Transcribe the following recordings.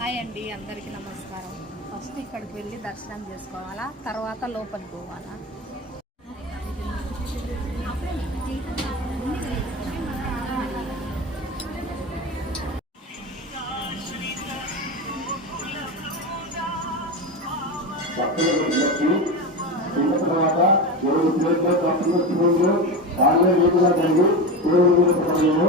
Hi అండి, అందరికీ నమస్కారం. ఫస్ట్ ఇక్కడికి వెళ్ళి దర్శనం చేసుకోవాలా, తర్వాత లోపలికి పోవాలా. తర్వాత 7 ప్లేట్ల పట్టుకొచ్చిన వాళ్ళే వేపుగా జరిగి 7 పడలేదు.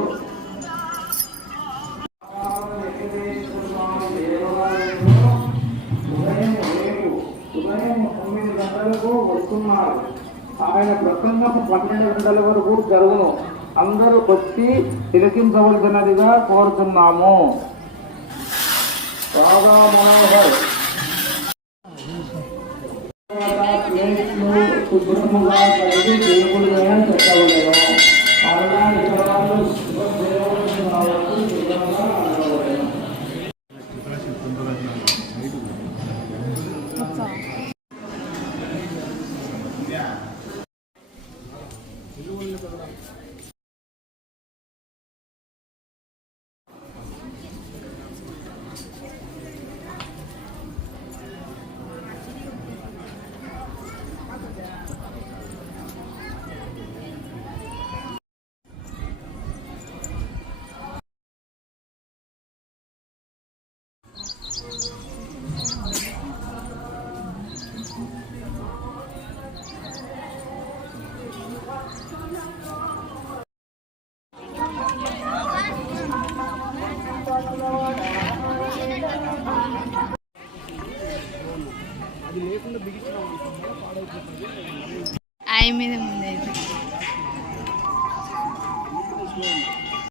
ఉదయం 9 గంటలకు వస్తున్నారు. ఆయన ప్రసంగం 12 గంటల వరకు జరుగును. అందరూ వచ్చి తిలకించవలసినదిగా కోరుతున్నాము. రాధా మనోహర్ శుభ్రముగా కలిగి దేవుడుగా చెప్పవలేము. మరలా ఇతరులు శుభ్రమైన శుభ్రంగా అనవలేము. ఆయన మీద